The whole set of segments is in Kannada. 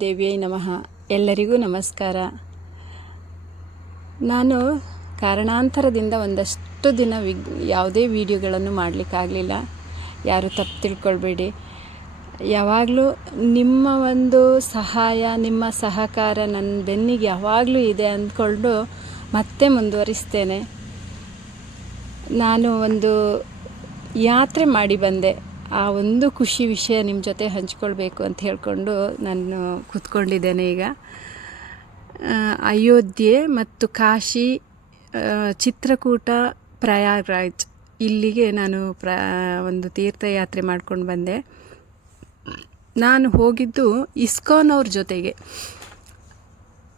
ದೇವಿಯೈ ನಮಃ. ಎಲ್ಲರಿಗೂ ನಮಸ್ಕಾರ. ನಾನು ಕಾರಣಾಂತರದಿಂದ ಒಂದಷ್ಟು ದಿನ ವಿಗ್ ಯಾವುದೇ ವಿಡಿಯೋಗಳನ್ನು ಮಾಡಲಿಕ್ಕಾಗಲಿಲ್ಲ. ಯಾರು ತಪ್ಪು ತಿಳ್ಕೊಳ್ಬೇಡಿ. ಯಾವಾಗಲೂ ನಿಮ್ಮ ಒಂದು ಸಹಾಯ, ನಿಮ್ಮ ಸಹಕಾರ ನನ್ನ ಬೆನ್ನಿಗೆ ಯಾವಾಗಲೂ ಇದೆ ಅಂದ್ಕೊಂಡು ಮತ್ತೆ ಮುಂದುವರಿಸ್ತೇನೆ. ನಾನು ಒಂದು ಯಾತ್ರೆ ಮಾಡಿ ಬಂದೆ. ಆ ಒಂದು ಖುಷಿ ವಿಷಯ ನಿಮ್ಮ ಜೊತೆ ಹಂಚ್ಕೊಳ್ಬೇಕು ಅಂತ ಹೇಳಿಕೊಂಡು ನಾನು ಕೂತ್ಕೊಂಡಿದ್ದೇನೆ ಈಗ. ಅಯೋಧ್ಯೆ ಮತ್ತು ಕಾಶಿ ಚಿತ್ರಕೂಟ, ಪ್ರಯಾಗ್ರಾಜ್. ಇಲ್ಲಿಗೆ ನಾನು ಪ್ರ, ಒಂದು ತೀರ್ಥಯಾತ್ರೆ ಮಾಡ್ಕೊಂಡು ಬಂದೆ. ನಾನು ಹೋಗಿದ್ದು ಇಸ್ಕಾನ್ ಅವ್ರ ಜೊತೆಗೆ.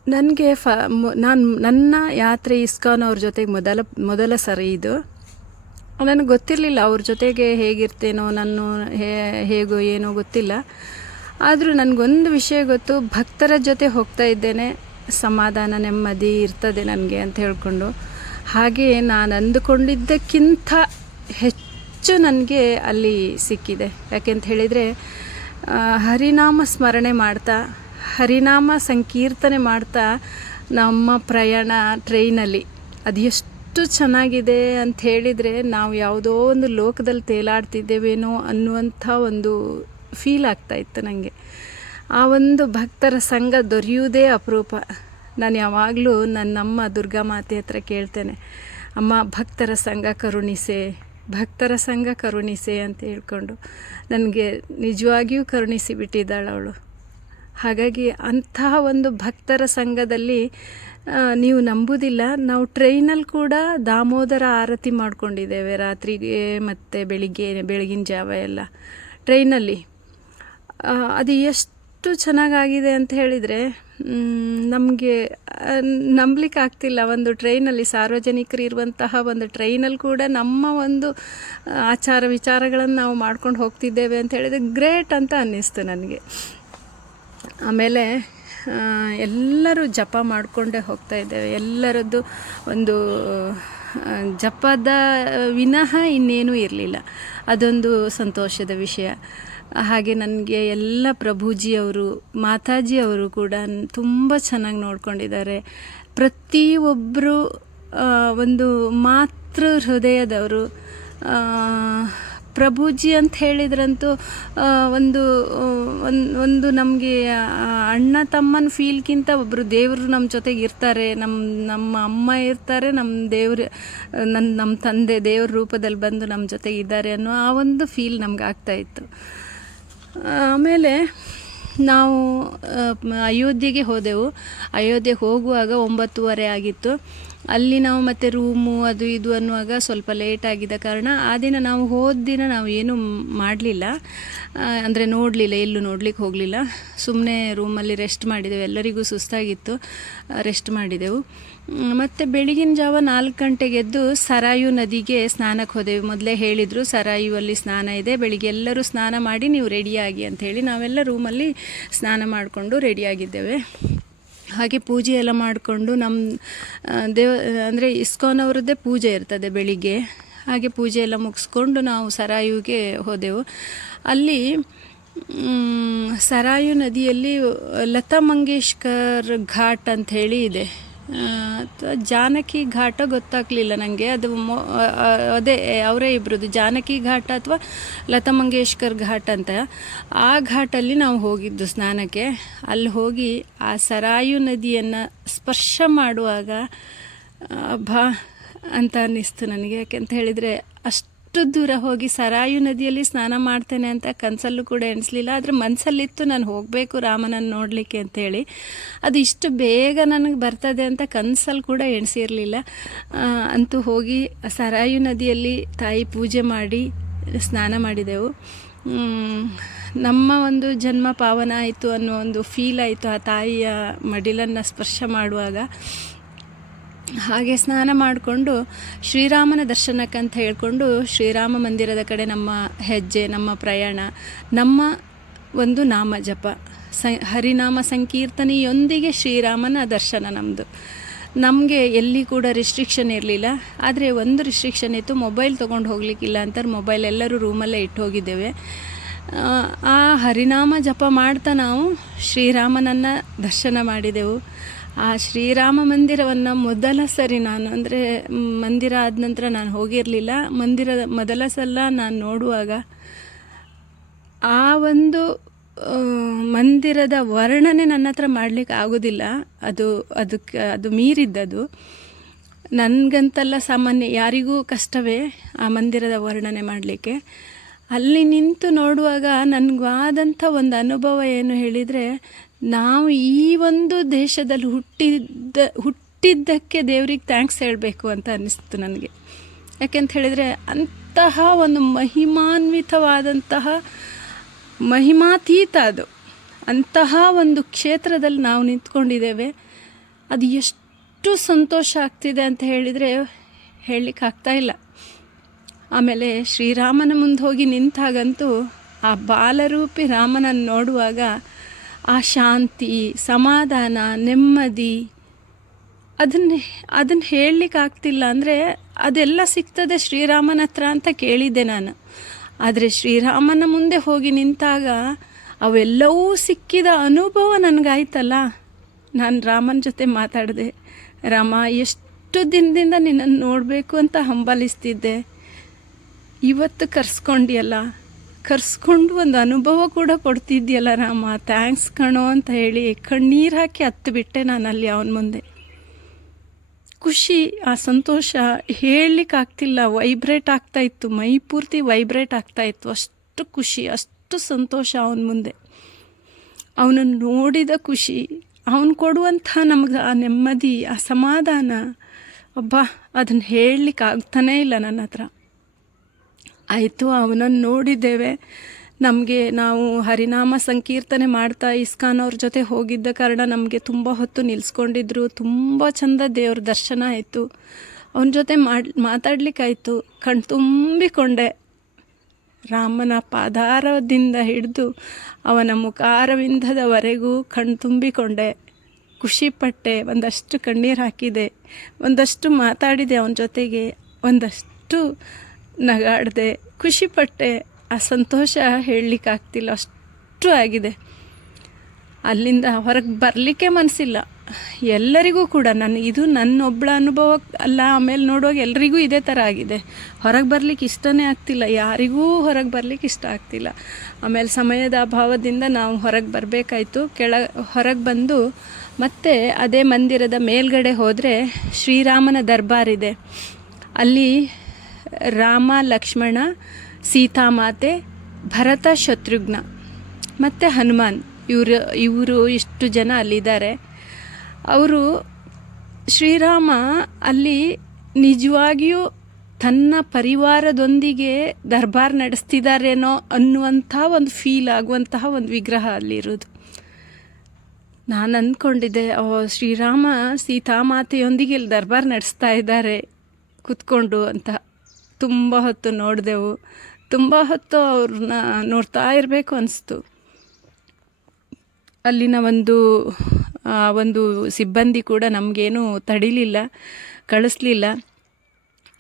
ನನಗೆ ಫ ನಾನು, ನನ್ನ ಯಾತ್ರೆ ಇಸ್ಕಾನ್ ಅವ್ರ ಜೊತೆಗೆ ಮೊದಲ ಮೊದಲ ಸರಿ ಇದು. ನನಗೆ ಗೊತ್ತಿರಲಿಲ್ಲ ಅವ್ರ ಜೊತೆಗೆ ಹೇಗಿರ್ತೇನೋ ನಾನು ಹೇಗೋ ಏನೋ ಗೊತ್ತಿಲ್ಲ. ಆದರೂ ನನಗೊಂದು ವಿಷಯ ಗೊತ್ತು, ಭಕ್ತರ ಜೊತೆ ಹೋಗ್ತಾ ಇದ್ದೇನೆ, ಸಮಾಧಾನ, ನೆಮ್ಮದಿ ಇರ್ತದೆ ನನಗೆ ಅಂತ ಹೇಳಿಕೊಂಡು. ಹಾಗೆ ನಾನು ಅಂದುಕೊಂಡಿದ್ದಕ್ಕಿಂತ ಹೆಚ್ಚು ನನಗೆ ಅಲ್ಲಿ ಸಿಕ್ಕಿದೆ. ಯಾಕೆಂತ ಹೇಳಿದರೆ ಹರಿನಾಮ ಸ್ಮರಣೆ ಮಾಡ್ತಾ, ಹರಿನಾಮ ಸಂಕೀರ್ತನೆ ಮಾಡ್ತಾ ನಮ್ಮ ಪ್ರಯಾಣ ಟ್ರೈನಲ್ಲಿ ಅದು ಚೆನ್ನಾಗಿದೆ ಅಂತ ಹೇಳಿದರೆ ನಾವು ಯಾವುದೋ ಒಂದು ಲೋಕದಲ್ಲಿ ತೇಲಾಡ್ತಿದ್ದೇವೇನೋ ಅನ್ನುವಂಥ ಒಂದು ಫೀಲ್ ಆಗ್ತಾ ಇತ್ತು ನನಗೆ ಆ ಒಂದು ಭಕ್ತರ ಸಂಘ ದೊರೆಯುವುದೇ ಅಪರೂಪ. ನಾನು ಯಾವಾಗಲೂ ನನ್ನಮ್ಮ ದುರ್ಗಾ ಮಾತೆ ಹತ್ರ ಕೇಳ್ತೇನೆ, ಅಮ್ಮ, ಭಕ್ತರ ಸಂಘ ಕರುಣಿಸೆ, ಭಕ್ತರ ಸಂಘ ಕರುಣಿಸೆ ಅಂತ ಹೇಳ್ಕೊಂಡು. ನನಗೆ ನಿಜವಾಗಿಯೂ ಕರುಣಿಸಿ ಬಿಟ್ಟಿದ್ದಾಳೆ ಅವಳು. ಹಾಗಾಗಿ ಅಂತಹ ಒಂದು ಭಕ್ತರ ಸಂಘದಲ್ಲಿ ನೀವು ನಂಬುವುದಿಲ್ಲ ನಾವು ಟ್ರೈನಲ್ಲಿ ಕೂಡ ದಾಮೋದರ ಆರತಿ ಮಾಡ್ಕೊಂಡಿದ್ದೇವೆ ರಾತ್ರಿಗೆ ಮತ್ತು ಬೆಳಿಗ್ಗೆ, ಬೆಳಗಿನ ಜಾವ ಎಲ್ಲ ಟ್ರೈನಲ್ಲಿ. ಅದು ಎಷ್ಟು ಚೆನ್ನಾಗಾಗಿದೆ ಅಂತ ಹೇಳಿದರೆ ನಮಗೆ ನಂಬಲಿಕ್ಕೆ ಆಗ್ತಿಲ್ಲ. ಒಂದು ಟ್ರೈನಲ್ಲಿ ಸಾರ್ವಜನಿಕರು ಇರುವಂತಹ ಒಂದು ಟ್ರೈನಲ್ಲಿ ಕೂಡ ನಮ್ಮ ಒಂದು ಆಚಾರ ವಿಚಾರಗಳನ್ನು ನಾವು ಮಾಡ್ಕೊಂಡು ಹೋಗ್ತಿದ್ದೇವೆ ಅಂತ ಹೇಳಿದರೆ ಗ್ರೇಟ್ ಅಂತ ಅನ್ನಿಸ್ತು ನನಗೆ. ಆಮೇಲೆ ಎಲ್ಲರೂ ಜಪ ಮಾಡಿಕೊಂಡೇ ಹೋಗ್ತಾ ಇದ್ದೇವೆ. ಎಲ್ಲರದ್ದು ಒಂದು ಜಪದ ವಿನಃ ಇನ್ನೇನೂ ಇರಲಿಲ್ಲ. ಅದೊಂದು ಸಂತೋಷದ ವಿಷಯ. ಹಾಗೆ ನನಗೆ ಎಲ್ಲ ಪ್ರಭುಜಿಯವರು, ಮಾತಾಜಿಯವರು ಕೂಡ ತುಂಬ ಚೆನ್ನಾಗಿ ನೋಡ್ಕೊಂಡಿದ್ದಾರೆ. ಪ್ರತಿಯೊಬ್ಬರು ಒಂದು ಮಾತೃ ಹೃದಯದವರು ಪ್ರಭುಜಿ ಅಂತ ಹೇಳಿದ್ರಂತೂ ಒಂದು ಒಂದು ನಮಗೆ ಅಣ್ಣ ತಮ್ಮನ ಫೀಲ್ಗಿಂತ ಒಬ್ಬರು ದೇವರು ನಮ್ಮ ಜೊತೆಗೆ ಇರ್ತಾರೆ ನಮ್ಮ ನಮ್ಮ ಅಮ್ಮ ಇರ್ತಾರೆ ನಮ್ಮ ದೇವ್ರ ನನ್ನ ನಮ್ಮ ತಂದೆ ದೇವ್ರ ರೂಪದಲ್ಲಿ ಬಂದು ನಮ್ಮ ಜೊತೆಗೆ ಇದ್ದಾರೆ ಅನ್ನೋ ಆ ಒಂದು ಫೀಲ್ ನಮ್ಗೆ ಆಗ್ತಾಯಿತ್ತು ಆಮೇಲೆ ನಾವು ಅಯೋಧ್ಯೆಗೆ ಹೋದೆವು. ಅಯೋಧ್ಯೆಗೆ ಹೋಗುವಾಗ ಒಂಬತ್ತುವರೆ ಆಗಿತ್ತು. ಅಲ್ಲಿ ನಾವು ಮತ್ತೆ ರೂಮು ಅದು ಇದು ಅನ್ನುವಾಗ ಸ್ವಲ್ಪ ಲೇಟ್ ಆಗಿದ್ದ ಕಾರಣ ಆ ದಿನ ನಾವು ಹೋದ ದಿನ ನಾವು ಏನೂ ಮಾಡಲಿಲ್ಲ. ಅಂದರೆ ನೋಡಲಿಲ್ಲ, ಎಲ್ಲೂ ನೋಡ್ಲಿಕ್ಕೆ ಹೋಗಲಿಲ್ಲ. ಸುಮ್ಮನೆ ರೂಮಲ್ಲಿ ರೆಸ್ಟ್ ಮಾಡಿದೆವು. ಎಲ್ಲರಿಗೂ ಸುಸ್ತಾಗಿತ್ತು. ರೆಸ್ಟ್ ಮಾಡಿದೆವು. ಮತ್ತೆ ಬೆಳಗಿನ ಜಾವ ನಾಲ್ಕು ಗಂಟೆಗೆ ಎದ್ದು ಸರಾಯು ನದಿಗೆ ಸ್ನಾನಕ್ಕೆ ಹೋದೆವು. ಮೊದಲೇ ಹೇಳಿದರು, ಸರಾಯು ಅಲ್ಲಿ ಸ್ನಾನ ಇದೆ, ಬೆಳಿಗ್ಗೆ ಎಲ್ಲರೂ ಸ್ನಾನ ಮಾಡಿ ನೀವು ರೆಡಿಯಾಗಿ ಅಂಥೇಳಿ ನಾವೆಲ್ಲ ರೂಮಲ್ಲಿ ಸ್ನಾನ ಮಾಡಿಕೊಂಡು ರೆಡಿಯಾಗಿದ್ದೇವೆ ಹಾಗೆ ಪೂಜೆ ಎಲ್ಲ ಮಾಡಿಕೊಂಡು ನಮ್ಮ ದೇವ, ಅಂದರೆ ಇಸ್ಕಾನ್ ಅವರದ್ದೇ ಪೂಜೆ ಇರ್ತದೆ ಬೆಳಿಗ್ಗೆ. ಹಾಗೆ ಪೂಜೆ ಎಲ್ಲ ಮುಗಿಸ್ಕೊಂಡು ನಾವು ಸರಾಯುಗೆ ಹೋದೆವು. ಅಲ್ಲಿ ಸರಾಯು ನದಿಯಲ್ಲಿ ಲತಾ ಮಂಗೇಶ್ಕರ್ ಘಾಟ್ ಅಂತ ಹೇಳಿ ಇದೆ. ಜಾನಕಿ ಘಾಟ ಗೊತ್ತಾಗಲಿಲ್ಲ ನನಗೆ ಅದು ಮೊ- ಅದೇ ಅವರೇ ಇಬ್ಬರದು ಜಾನಕಿ ಘಾಟ ಅಥವಾ ಲತಾ ಮಂಗೇಶ್ಕರ್ ಘಾಟ್ ಅಂತ. ಆ ಘಾಟಲ್ಲಿ ನಾವು ಹೋಗಿದ್ದು ಸ್ನಾನಕ್ಕೆ. ಅಲ್ಲಿ ಹೋಗಿ ಆ ಸರಾಯು ನದಿಯನ್ನು ಸ್ಪರ್ಶ ಮಾಡುವಾಗ ಬಾ ಅಂತ ಅನ್ನಿಸ್ತು ನನಗೆ. ಯಾಕೆಂತ ಹೇಳಿದರೆ ಅಷ್ಟು ದೂರ ಹೋಗಿ ಸರಾಯು ನದಿಯಲ್ಲಿ ಸ್ನಾನ ಮಾಡ್ತೇನೆ ಅಂತ ಕನಸಲ್ಲೂ ಕೂಡ ಎಣಿಸ್ಲಿಲ್ಲ. ಆದರೆ ಮನಸ್ಸಲ್ಲಿತ್ತು ನಾನು ಹೋಗಬೇಕು ರಾಮನನ್ನು ನೋಡಲಿಕ್ಕೆ ಅಂತೇಳಿ. ಅದು ಇಷ್ಟು ಬೇಗ ನನಗೆ ಬರ್ತದೆ ಅಂತ ಕನಸಲ್ಲಿ ಕೂಡ ಎಣಿಸಿರಲಿಲ್ಲ. ಅಂತೂ ಹೋಗಿ ಸರಾಯು ನದಿಯಲ್ಲಿ ತಾಯಿ ಪೂಜೆ ಮಾಡಿ ಸ್ನಾನ ಮಾಡಿದೆವು. ನಮ್ಮ ಒಂದು ಜನ್ಮ ಪಾವನ ಆಯಿತು ಅನ್ನೋ ಒಂದು ಫೀಲ್ ಆಯಿತು ಆ ತಾಯಿಯ ಮಡಿಲನ್ನು ಸ್ಪರ್ಶ ಮಾಡುವಾಗ. ಹಾಗೆ ಸ್ನಾನ ಮಾಡಿಕೊಂಡು ಶ್ರೀರಾಮನ ದರ್ಶನಕ್ಕಂತ ಹೇಳಿಕೊಂಡು ಶ್ರೀರಾಮ ಮಂದಿರದ ಕಡೆ ನಮ್ಮ ಹೆಜ್ಜೆ, ನಮ್ಮ ಪ್ರಯಾಣ, ನಮ್ಮ ಒಂದು ನಾಮ ಜಪ, ಸ, ಹರಿನಾಮ ಸಂಕೀರ್ತನೆಯೊಂದಿಗೆ ಶ್ರೀರಾಮನ ದರ್ಶನ ನಮ್ಮದು ನಮಗೆ ಎಲ್ಲಿ ಕೂಡ ರಿಸ್ಟ್ರಿಕ್ಷನ್ ಇರಲಿಲ್ಲ. ಆದರೆ ಒಂದು ರಿಸ್ಟ್ರಿಕ್ಷನ್ ಇತ್ತು ಮೊಬೈಲ್ ತೊಗೊಂಡು ಹೋಗ್ಲಿಕ್ಕಿಲ್ಲ ಅಂತ ಮೊಬೈಲ್ ಎಲ್ಲರೂ ರೂಮಲ್ಲೇ ಇಟ್ಟು ಹೋಗಿದ್ದೇವೆ. ಆ ಹರಿನಾಮ ಜಪ ಮಾಡ್ತಾ ನಾವು ಶ್ರೀರಾಮನನ್ನು ದರ್ಶನ ಮಾಡಿದೆವು. ಆ ಶ್ರೀರಾಮ ಮಂದಿರವನ್ನು ಮೊದಲ ಸರಿ ನಾನು, ಅಂದರೆ ಮಂದಿರ ಆದ ನಂತರ ನಾನು ಹೋಗಿರಲಿಲ್ಲ. ಮಂದಿರದ ಮೊದಲ ಸಲ ನಾನು ನೋಡುವಾಗ ಆ ಒಂದು ಮಂದಿರದ ವರ್ಣನೆ ನನ್ನ ಹತ್ರ ಮಾಡಲಿಕ್ಕೆ ಆಗೋದಿಲ್ಲ. ಅದು ಅದಕ್ಕೆ ಅದು ಮೀರಿದ್ದದು. ನನಗಂತಲ್ಲ ಸಾಮಾನ್ಯ ಯಾರಿಗೂ ಕಷ್ಟವೇ ಆ ಮಂದಿರದ ವರ್ಣನೆ ಮಾಡಲಿಕ್ಕೆ. ಅಲ್ಲಿ ನಿಂತು ನೋಡುವಾಗ ನನಗಾದಂಥ ಒಂದು ಅನುಭವ ಏನು ಹೇಳಿದರೆ ನಾವು ಈ ಒಂದು ದೇಶದಲ್ಲಿ ಹುಟ್ಟಿದ್ದ, ಹುಟ್ಟಿದ್ದಕ್ಕೆ ದೇವ್ರಿಗೆ ಥ್ಯಾಂಕ್ಸ್ ಹೇಳಬೇಕು ಅಂತ ಅನ್ನಿಸ್ತು ನನಗೆ. ಯಾಕೆಂತ ಹೇಳಿದರೆ ಅಂತಹ ಒಂದು ಮಹಿಮಾನ್ವಿತವಾದಂತಹ ಮಹಿಮಾತೀತ ಅದು. ಅಂತಹ ಒಂದು ಕ್ಷೇತ್ರದಲ್ಲಿ ನಾವು ನಿಂತ್ಕೊಂಡಿದ್ದೇವೆ. ಅದು ಎಷ್ಟು ಸಂತೋಷ ಆಗ್ತಿದೆ ಅಂತ ಹೇಳಿದರೆ ಹೇಳಲಿಕ್ಕೆ ಆಗ್ತಾ ಇಲ್ಲ. ಆಮೇಲೆ ಶ್ರೀರಾಮನ ಮುಂದೆ ಹೋಗಿ ನಿಂತಾಗಂತೂ ಆ ಬಾಲರೂಪಿ ರಾಮನನ್ನು ನೋಡುವಾಗ ಆ ಶಾಂತಿ ಸಮಾಧಾನ, ನೆಮ್ಮದಿ, ಅದನ್ನ, ಅದನ್ನು ಹೇಳಲಿಕ್ಕೆ ಆಗ್ತಿಲ್ಲ ಅಂದರೆ ಅದೆಲ್ಲ ಸಿಗ್ತದೆ ಶ್ರೀರಾಮನ ಹತ್ರ ಅಂತ ಕೇಳಿದ್ದೆ ನಾನು. ಆದರೆ ಶ್ರೀರಾಮನ ಮುಂದೆ ಹೋಗಿ ನಿಂತಾಗ ಅವೆಲ್ಲವೂ ಸಿಕ್ಕಿದ ಅನುಭವ ನನಗಾಯ್ತಲ್ಲ. ನಾನು ರಾಮನ ಜೊತೆ ಮಾತಾಡಿದೆ, ರಾಮ ಎಷ್ಟು ದಿನದಿಂದ ನಿನ್ನನ್ನು ನೋಡಬೇಕು ಅಂತ ಹಂಬಲಿಸ್ತಿದ್ದೆ. ಇವತ್ತು ಕರ್ಸ್ಕೊಂಡಿಯಲ್ಲ. ಕರ್ಸ್ಕೊಂಡು ಒಂದು ಅನುಭವ ಕೂಡ ಕೊಡ್ತಿದ್ಯಲ್ಲ ರಾಮ. ಥ್ಯಾಂಕ್ಸ್ ಕಣೋ ಅಂತ ಹೇಳಿ ಕಣ್ಣೀರು ಹಾಕಿ ಹತ್ತು ಬಿಟ್ಟೆ ನಾನು ಅಲ್ಲಿ ಅವನ ಮುಂದೆ. ಖುಷಿ, ಆ ಸಂತೋಷ ಹೇಳಲಿಕ್ಕೆ ಆಗ್ತಿಲ್ಲ. ವೈಬ್ರೇಟ್ ಆಗ್ತಾ ಇತ್ತು. ಮೈ ಪೂರ್ತಿ ವೈಬ್ರೇಟ್ ಆಗ್ತಾ ಇತ್ತು. ಅಷ್ಟು ಖುಷಿ, ಅಷ್ಟು ಸಂತೋಷ ಅವನ ಮುಂದೆ. ಅವನನ್ನು ನೋಡಿದ ಖುಷಿ, ಅವನು ಕೊಡುವಂಥ ನಮಗೆ ಆ ನೆಮ್ಮದಿ, ಆ ಸಮಾಧಾನ ಒಬ್ಬ ಅದನ್ನು ಹೇಳಲಿಕ್ಕೆ ಆಗ್ತಾನೇ ಇಲ್ಲ ನನ್ನ ಹತ್ರ. ಆಯಿತು, ಅವನನ್ನು ನೋಡಿದ್ದೇವೆ. ನಮಗೆ ನಾವು ಹರಿನಾಮ ಸಂಕೀರ್ತನೆ ಮಾಡ್ತಾ ಇಸ್ಕಾನ್ ಅವ್ರ ಜೊತೆ ಹೋಗಿದ್ದ ಕಾರಣ ನಮಗೆ ತುಂಬ ಹೊತ್ತು ನಿಲ್ಲಿಸ್ಕೊಂಡಿದ್ರು ತುಂಬ ಚಂದ ದೇವ್ರ ದರ್ಶನ ಆಯಿತು. ಅವನ ಜೊತೆ ಮಾಡಿ, ಮಾತಾಡ್ಲಿಕ್ಕಾಯಿತು. ಕಣ್ ತುಂಬಿಕೊಂಡೆ. ರಾಮನ ಪಾದಾರದಿಂದ ಹಿಡಿದು ಅವನ ಮುಖಾರವಿಂದದವರೆಗೂ ಕಣ್ ತುಂಬಿಕೊಂಡೆ. ಖುಷಿಪಟ್ಟೆ ಒಂದಷ್ಟು ಕಣ್ಣೀರು ಹಾಕಿದೆ. ಒಂದಷ್ಟು ಮಾತಾಡಿದೆ ಅವನ ಜೊತೆಗೆ. ಒಂದಷ್ಟು ನಗಾಡಿದೆ, ಖುಷಿಪಟ್ಟೆ ಆ ಸಂತೋಷ ಹೇಳಲಿಕ್ಕಾಗ್ತಿಲ್ಲ. ಅಷ್ಟು ಆಗಿದೆ. ಅಲ್ಲಿಂದ ಹೊರಗೆ ಬರಲಿಕ್ಕೆ ಮನಸ್ಸಿಲ್ಲ ಎಲ್ಲರಿಗೂ ಕೂಡ ನಾನು, ಇದು ನನ್ನೊಬ್ಬಳ ಅನುಭವ ಅಲ್ಲ, ಆಮೇಲೆ ನೋಡುವಾಗ ಎಲ್ರಿಗೂ ಇದೇ ಥರ ಆಗಿದೆ. ಹೊರಗೆ ಬರಲಿಕ್ಕೆ ಇಷ್ಟನೇ ಆಗ್ತಿಲ್ಲ. ಯಾರಿಗೂ ಹೊರಗೆ ಬರಲಿಕ್ಕೆ ಇಷ್ಟ ಆಗ್ತಿಲ್ಲ. ಆಮೇಲೆ ಸಮಯದ ಅಭಾವದಿಂದ ನಾವು ಹೊರಗೆ ಬರಬೇಕಾಯ್ತು. ಕೆಳ, ಹೊರಗೆ ಬಂದು ಮತ್ತೆ ಅದೇ ಮಂದಿರದ ಮೇಲ್ಗಡೆ ಹೋದರೆ ಶ್ರೀರಾಮನ ದರ್ಬಾರಿದೆ ಅಲ್ಲಿ ರಾಮ, ಲಕ್ಷ್ಮಣ ಸೀತಾಮಾತೆ ಭರತ, ಶತ್ರುಘ್ನ, ಮತ್ತು ಹನುಮಾನ್. ಇವರು ಇವರು ಇಷ್ಟು ಜನ ಅಲ್ಲಿದ್ದಾರೆ. ಅವರು ಶ್ರೀರಾಮ ಅಲ್ಲಿ ನಿಜವಾಗಿಯೂ ತನ್ನ ಪರಿವಾರದೊಂದಿಗೆ ದರ್ಬಾರ್ ನಡೆಸ್ತಿದ್ದಾರೇನೋ ಅನ್ನುವಂಥ ಒಂದು ಫೀಲ್ ಆಗುವಂತಹ ಒಂದು ವಿಗ್ರಹ ಅಲ್ಲಿರೋದು. ನಾನು ಅಂದ್ಕೊಂಡಿದ್ದೆ ಓ, ಶ್ರೀರಾಮ ಸೀತಾಮಾತೆಯೊಂದಿಗೆ ಇಲ್ಲಿ ದರ್ಬಾರ್ ನಡೆಸ್ತಾ ಇದ್ದಾರೆ, ಕೂತ್ಕೊಂಡು ಅಂತ. ತುಂಬ ಹೊತ್ತು ನೋಡಿದೆವು. ತುಂಬ ಹೊತ್ತು ಅವ್ರನ್ನ ನೋಡ್ತಾ ಇರಬೇಕು ಅನಿಸ್ತು. ಅಲ್ಲಿನ ಒಂದು ಒಂದು ಸಿಬ್ಬಂದಿ ಕೂಡ ನಮಗೇನು ತಡಿಲಿಲ್ಲ, ಕಳಿಸ್ಲಿಲ್ಲ.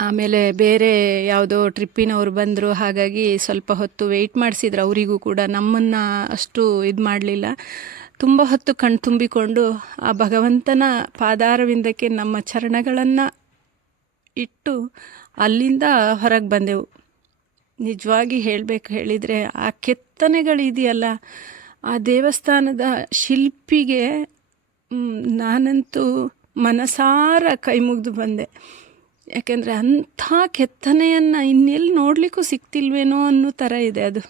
ಆಮೇಲೆ ಬೇರೆ ಯಾವುದೋ ಟ್ರಿಪ್ಪಿನವ್ರು ಬಂದರು, ಹಾಗಾಗಿ ಸ್ವಲ್ಪ ಹೊತ್ತು ವೆಯ್ಟ್ ಮಾಡಿಸಿದ್ರು. ಅವರಿಗೂ ಕೂಡ ನಮ್ಮನ್ನು ಅಷ್ಟು ಇದು ಮಾಡಲಿಲ್ಲ. ತುಂಬ ಹೊತ್ತು ಕಣ್ತುಂಬಿಕೊಂಡು ಆ ಭಗವಂತನ ಪಾದಾರವಿಂದಕ್ಕೆ ನಮ್ಮ ಚರಣಗಳನ್ನು ಇಟ್ಟು ಅಲ್ಲಿಂದ ಹೊರಗೆ ಬಂದೆವು. ನಿಜವಾಗಿ ಹೇಳಬೇಕು ಹೇಳಿದರೆ ಆ ಕೆತ್ತನೆಗಳಿದೆಯಲ್ಲ, ಆ ದೇವಸ್ಥಾನದ ಶಿಲ್ಪಿಗೆ ನಾನಂತೂ ಮನಸಾರ ಕೈ ಮುಗಿದು ಬಂದೆ. ಯಾಕೆಂದರೆ ಅಂಥ ಕೆತ್ತನೆಯನ್ನು ಇನ್ನೆಲ್ಲಿ ನೋಡಲಿಕ್ಕೂ ಸಿಗ್ತಿಲ್ವೇನೋ ಅನ್ನೋ ಥರ ಇದೆ ಅದು.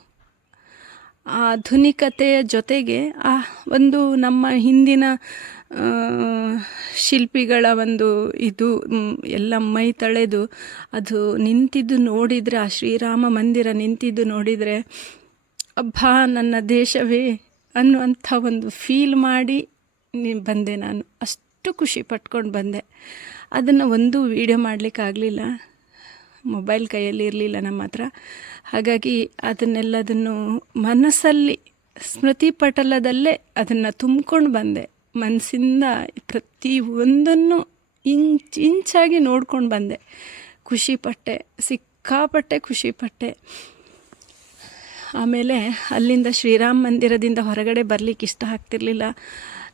ಆಧುನಿಕತೆಯ ಜೊತೆಗೆ ಆ ಒಂದು ನಮ್ಮ ಹಿಂದಿನ ಶಿಲ್ಪಿಗಳ ಒಂದು ಇದು ಎಲ್ಲ ಮೈ ತಳೆದು ಅದು ನಿಂತಿದ್ದು ನೋಡಿದರೆ, ಆ ಶ್ರೀರಾಮ ಮಂದಿರ ನಿಂತಿದ್ದು ನೋಡಿದರೆ, ಅಬ್ಬಾ, ನನ್ನ ದೇಶವೇ ಅನ್ನುವಂಥ ಒಂದು ಫೀಲ್ ಮಾಡಿ ಬಂದೆ ನಾನು. ಅಷ್ಟು ಖುಷಿ ಪಟ್ಕೊಂಡು ಬಂದೆ. ಅದನ್ನು ಒಂದು ವೀಡಿಯೋ ಮಾಡಲಿಕ್ಕಾಗಲಿಲ್ಲ ಮೊಬೈಲ್ ಕೈಯಲ್ಲಿ ಇರಲಿಲ್ಲ ನಮ್ಮ ಹತ್ರ. ಹಾಗಾಗಿ ಅದನ್ನೆಲ್ಲದನ್ನು ಮನಸ್ಸಲ್ಲಿ ಸ್ಮೃತಿ ಪಟಲದಲ್ಲೇ ಅದನ್ನು ತುಂಬ್ಕೊಂಡು ಬಂದೆ. ಮನಸ್ಸಿಂದ ಪ್ರತಿ ಒಂದನ್ನು ಇಂಚ್, ಇಂಚಾಗಿ ನೋಡ್ಕೊಂಡು ಬಂದೆ. ಖುಷಿಪಟ್ಟೆ ಸಿಕ್ಕಾಪಟ್ಟೆ ಖುಷಿಪಟ್ಟೆ ಆಮೇಲೆ ಅಲ್ಲಿಂದ ಶ್ರೀರಾಮ ಮಂದಿರದಿಂದ ಹೊರಗಡೆ ಬರಲಿಕ್ಕೆ ಇಷ್ಟ ಆಗ್ತಿರ್ಲಿಲ್ಲ.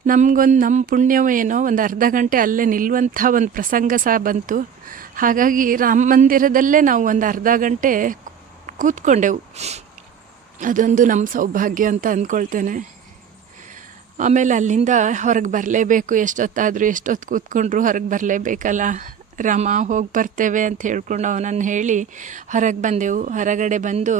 ನಮಗೊಂದು ನಮ್ಮ ಪುಣ್ಯವೇನೋ ಒಂದು ಅರ್ಧ ಗಂಟೆ ಅಲ್ಲೇ ನಿಲ್ಲುವಂಥ ಒಂದು ಪ್ರಸಂಗ ಸಹ ಬಂತು. ಹಾಗಾಗಿ ರಾಮ ಮಂದಿರದಲ್ಲೇ ನಾವು ಒಂದು ಅರ್ಧ ಗಂಟೆ ಕೂತ್ಕೊಂಡೆವು. ಅದೊಂದು ನಮ್ಮ ಸೌಭಾಗ್ಯ ಅಂತ ಅಂದ್ಕೊಳ್ತೇನೆ ಆಮೇಲೆ ಅಲ್ಲಿಂದ ಹೊರಗೆ ಬರಲೇಬೇಕು, ಎಷ್ಟೊತ್ತಾದರೂ ಎಷ್ಟೊತ್ತು ಕೂತ್ಕೊಂಡ್ರು ಹೊರಗೆ ಬರಲೇಬೇಕಲ್ಲ. ರಾಮ ಹೋಗಿ ಬರ್ತೇವೆ ಅಂತ ಹೇಳ್ಕೊಂಡು ಅವನನ್ನು ಹೇಳಿ ಹೊರಗೆ ಬಂದೆವು. ಹೊರಗಡೆ ಬಂದು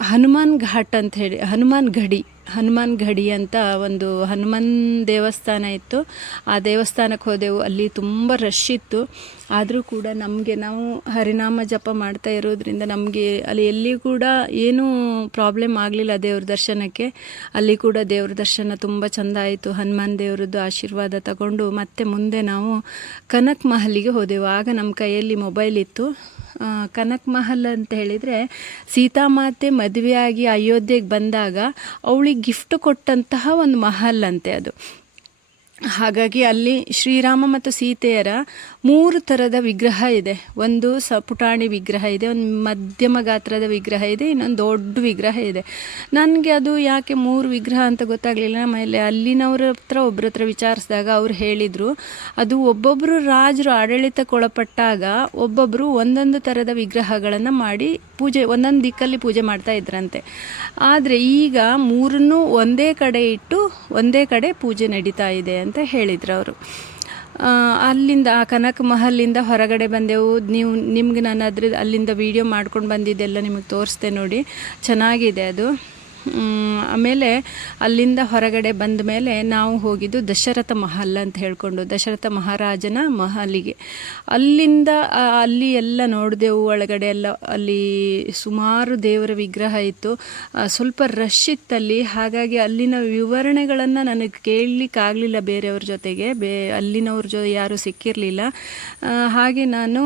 ಹನುಮಾನ್ ಘಾಟ್ ಅಂತ ಹೇಳಿ, ಹನುಮಾನ್ ಗಡಿ ಹನುಮಾನ್ ಗಡಿ ಅಂತ ಒಂದು ಹನುಮಾನ್ ದೇವಸ್ಥಾನ ಇತ್ತು. ಆ ದೇವಸ್ಥಾನಕ್ಕೆ ಹೋದೆವು. ಅಲ್ಲಿ ತುಂಬ ರಶ್ ಇತ್ತು. ಆದರೂ ಕೂಡ ನಮಗೆ ನಾವು ಹರಿನಾಮ ಜಪ ಮಾಡ್ತಾ ಇರೋದ್ರಿಂದ ನಮಗೆ ಅಲ್ಲಿ ಎಲ್ಲಿ ಕೂಡ ಏನೂ ಪ್ರಾಬ್ಲಮ್ ಆಗಲಿಲ್ಲ ದೇವ್ರ ದರ್ಶನಕ್ಕೆ. ಅಲ್ಲಿ ಕೂಡ ದೇವ್ರ ದರ್ಶನ ತುಂಬ ಚೆಂದ ಆಯಿತು. ಹನುಮಾನ್ ದೇವರದ್ದು ಆಶೀರ್ವಾದ ತಗೊಂಡು ಮತ್ತೆ ಮುಂದೆ ನಾವು ಕನಕ್ ಮಹಲಿಗೆ ಹೋದೆವು. ಆಗ ನಮ್ಮ ಕೈಯಲ್ಲಿ ಮೊಬೈಲ್ ಇತ್ತು. ಕನಕ್ ಮಹಲ್ ಅಂತ ಹೇಳಿದರೆ ಸೀತಾಮಾತೆ ಮದುವೆಯಾಗಿ ಅಯೋಧ್ಯೆಗೆ ಬಂದಾಗ ಅವಳಿಗೆ ಗಿಫ್ಟ್ ಕೊಟ್ಟಂತಹ ಒಂದು ಮಹಲ್ ಅಂತೆ ಅದು. ಹಾಗಾಗಿ ಅಲ್ಲಿ ಶ್ರೀರಾಮ ಮತ್ತು ಸೀತೆಯರ ಮೂರು ಥರದ ವಿಗ್ರಹ ಇದೆ. ಒಂದು ಸ ಪುಟಾಣಿ ವಿಗ್ರಹ ಇದೆ, ಒಂದು ಮಧ್ಯಮ ಗಾತ್ರದ ವಿಗ್ರಹ ಇದೆ, ಇನ್ನೊಂದು ದೊಡ್ಡ ವಿಗ್ರಹ ಇದೆ. ನನಗೆ ಅದು ಯಾಕೆ ಮೂರು ವಿಗ್ರಹ ಅಂತ ಗೊತ್ತಾಗಲಿಲ್ಲ. ಆಮೇಲೆ ಅಲ್ಲಿನವ್ರ ಹತ್ರ ಒಬ್ಬರ ಹತ್ರ ವಿಚಾರಿಸಿದಾಗ ಅವ್ರು ಹೇಳಿದರು, ಅದು ಒಬ್ಬೊಬ್ಬರು ರಾಜರು ಆಡಳಿತಕ್ಕೊಳಪಟ್ಟಾಗ ಒಬ್ಬೊಬ್ಬರು ಒಂದೊಂದು ಥರದ ವಿಗ್ರಹಗಳನ್ನು ಮಾಡಿ ಪೂಜೆ, ಒಂದೊಂದು ದಿಕ್ಕಲ್ಲಿ ಪೂಜೆ ಮಾಡ್ತಾ ಇದ್ರಂತೆ. ಆದರೆ ಈಗ ಮೂರನ್ನೂ ಒಂದೇ ಕಡೆ ಇಟ್ಟು ಒಂದೇ ಕಡೆ ಪೂಜೆ ನಡೀತಾ ಇದೆ ಅಂತ ಹೇಳಿದ್ರು ಅವರು. ಅಲ್ಲಿಂದ ಆ ಕನಕ ಮಹಲಿಂದ ಹೊರಗಡೆ ಬಂದೆವು. ನೀವು, ನಿಮ್ಗೆ ನಾನು ಅದ್ರ ಅಲ್ಲಿಂದ ವಿಡಿಯೋ ಮಾಡ್ಕೊಂಡು ಬಂದಿದ್ದೆಲ್ಲ ನಿಮಗೆ ತೋರಿಸ್ದೆ ನೋಡಿ. ಚೆನ್ನಾಗಿದೆ ಅದು. ಆಮೇಲೆ ಅಲ್ಲಿಂದ ಹೊರಗಡೆ ಬಂದ ಮೇಲೆ ನಾವು ಹೋಗಿದ್ದು ದಶರಥ ಮಹಲ್ ಅಂತ ಹೇಳ್ಕೊಂಡು, ದಶರಥ ಮಹಾರಾಜನ ಮಹಲಿಗೆ. ಅಲ್ಲಿಂದ ಅಲ್ಲಿ ಎಲ್ಲ ನೋಡಿದೆವು, ಒಳಗಡೆ ಎಲ್ಲ, ಅಲ್ಲಿ ಸುಮಾರು ದೇವರ ವಿಗ್ರಹ ಇತ್ತು. ಸ್ವಲ್ಪ ರಶ್ ಇತ್ತಲ್ಲಿ, ಹಾಗಾಗಿ ಅಲ್ಲಿನ ವಿವರಣೆಗಳನ್ನು ನನಗೆ ಕೇಳಲಿಕ್ಕಾಗಲಿಲ್ಲ ಬೇರೆಯವ್ರ ಜೊತೆಗೆ, ಬೇ, ಅಲ್ಲಿನವ್ರ ಜೊ, ಯಾರೂ ಸಿಕ್ಕಿರಲಿಲ್ಲ. ಹಾಗೆ ನಾನು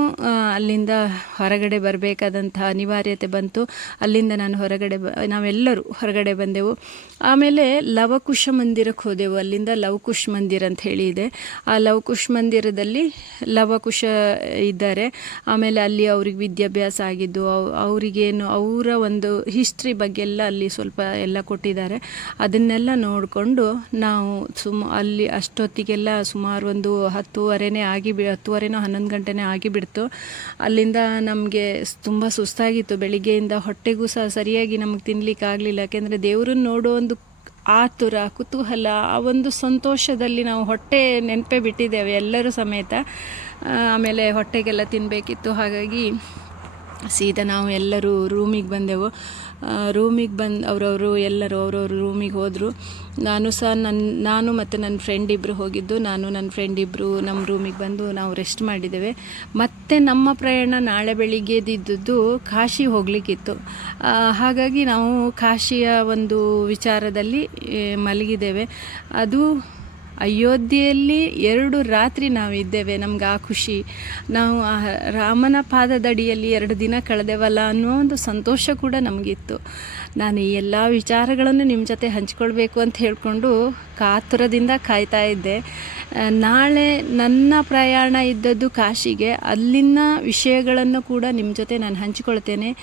ಅಲ್ಲಿಂದ ಹೊರಗಡೆ ಬರಬೇಕಾದಂತಹ ಅನಿವಾರ್ಯತೆ ಬಂತು. ಅಲ್ಲಿಂದ ನಾನು ಹೊರಗಡೆ ನಾವೆಲ್ಲರೂ ಹೊರಗಡೆ ಬಂದೆವು. ಆಮೇಲೆ ಲವಕುಶ ಮಂದಿರಕ್ಕೆ ಹೋದೆವು. ಅಲ್ಲಿಂದ ಲವಕುಶ್ ಮಂದಿರ ಅಂತ ಹೇಳಿ ಇದೆ. ಆ ಲವಕುಶ್ ಮಂದಿರದಲ್ಲಿ ಲವಕುಶ ಇದ್ದಾರೆ. ಆಮೇಲೆ ಅಲ್ಲಿ ಅವ್ರಿಗೆ ವಿದ್ಯಾಭ್ಯಾಸ ಆಗಿದ್ದು, ಅವ್- ಅವರಿಗೇನು, ಅವರ ಒಂದು ಹಿಸ್ಟ್ರಿ ಬಗ್ಗೆ ಎಲ್ಲ ಅಲ್ಲಿ ಸ್ವಲ್ಪ ಎಲ್ಲ ಕೊಟ್ಟಿದ್ದಾರೆ. ಅದನ್ನೆಲ್ಲ ನೋಡಿಕೊಂಡು ನಾವು ಸುಮ್, ಅಲ್ಲಿ ಅಷ್ಟೊತ್ತಿಗೆಲ್ಲ ಸುಮಾರು ಒಂದು ಹತ್ತುವರೆನೇ ಆಗಿ ಬಿ, ಹತ್ತುವರೆನೋ ಹನ್ನೊಂದು ಗಂಟೆನೇ ಆಗಿಬಿಡ್ತು ಅಲ್ಲಿಂದ ನಮಗೆ ತುಂಬ ಸುಸ್ತಾಗಿತ್ತು. ಬೆಳಿಗ್ಗೆಯಿಂದ ಹೊಟ್ಟೆಗೂ ಸಹ ಸರಿಯಾಗಿ ನಮಗೆ ತಿನ್ನಲಿಕ್ಕೆ ಆಗಲಿಲ್ಲ ದೇವರನ್ನ ನೋಡೋ ಒಂದು ಆತುರ, ಕುತೂಹಲ, ಆ ಒಂದು ಸಂತೋಷದಲ್ಲಿ ನಾವು ಹೊಟ್ಟೆ ನೆನಪೇ ಬಿಟ್ಟಿದ್ದೇವೆ ಎಲ್ಲರೂ ಸಮೇತ. ಆಮೇಲೆ ಹೊಟ್ಟೆಗೆಲ್ಲ ತಿನ್ನಬೇಕಿತ್ತು ಹಾಗಾಗಿ ಸೀದಾ ನಾವು ಎಲ್ಲರೂ ರೂಮಿಗೆ ಬಂದೆವು. ರೂಮಿಗೆ ಬಂದು ಅವರವರು ಎಲ್ಲರೂ ಅವ್ರವ್ರ ರೂಮಿಗೆ ಹೋದರು. ನಾನು ಸಹ ನನ್ನ ನಾನು ಮತ್ತು ನನ್ನ ಫ್ರೆಂಡ್ ಇಬ್ಬರು ಹೋಗಿದ್ದು. ನಾನು ನನ್ನ ಫ್ರೆಂಡ್ ಇಬ್ಬರು ನಮ್ಮ ರೂಮಿಗೆ ಬಂದು ನಾವು ರೆಸ್ಟ್ ಮಾಡಿದ್ದೇವೆ. ಮತ್ತು ನಮ್ಮ ಪ್ರಯಾಣ ನಾಳೆ ಬೆಳಿಗ್ಗೆದಿದ್ದದ್ದು ಕಾಶಿ ಹೋಗಲಿಕ್ಕಿತ್ತು. ಹಾಗಾಗಿ ನಾವು ಕಾಶಿಯ ಒಂದು ವಿಚಾರದಲ್ಲಿ ಮಲಗಿದ್ದೇವೆ. ಅದು ಅಯೋಧ್ಯೆಯಲ್ಲಿ ಎರಡು ರಾತ್ರಿ ನಾವಿದ್ದೇವೆ ನಮ್ಗೆ ಆ ಖುಷಿ. ನಾವು ಆ ರಾಮನ ಪಾದದಡಿಯಲ್ಲಿ ಎರಡು ದಿನ ಕಳೆದೆವಲ್ಲ ಅನ್ನೋ ಒಂದು ಸಂತೋಷ ಕೂಡ ನಮಗಿತ್ತು. ನಾನು ಈ ಎಲ್ಲ ವಿಚಾರಗಳನ್ನು ನಿಮ್ಮ ಜೊತೆ ಹಂಚ್ಕೊಳ್ಬೇಕು ಅಂತ ಹೇಳಿಕೊಂಡು ಕಾತುರದಿಂದ ಕಾಯ್ತಾ ಇದ್ದೆ. ನಾಳೆ ನನ್ನ ಪ್ರಯಾಣ ಇದ್ದದ್ದು ಕಾಶಿಗೆ. ಅಲ್ಲಿನ ವಿಷಯಗಳನ್ನು ಕೂಡ ನಿಮ್ಮ ಜೊತೆ ನಾನು ಹಂಚಿಕೊಳ್ತೇನೆ.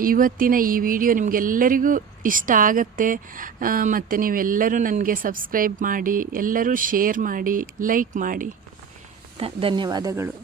ಇವತ್ತಿನ ಈ ವಿಡಿಯೋ ನಿಮಗೆಲ್ಲರಿಗೂ ಇಷ್ಟ ಆಗುತ್ತೆ. ಮತ್ತು ನೀವೆಲ್ಲರೂ ನನಗೆ ಸಬ್ಸ್ಕ್ರೈಬ್ ಮಾಡಿ ಎಲ್ಲರೂ ಶೇರ್ ಮಾಡಿ ಲೈಕ್ ಮಾಡಿ. ಧನ್ಯವಾದಗಳು.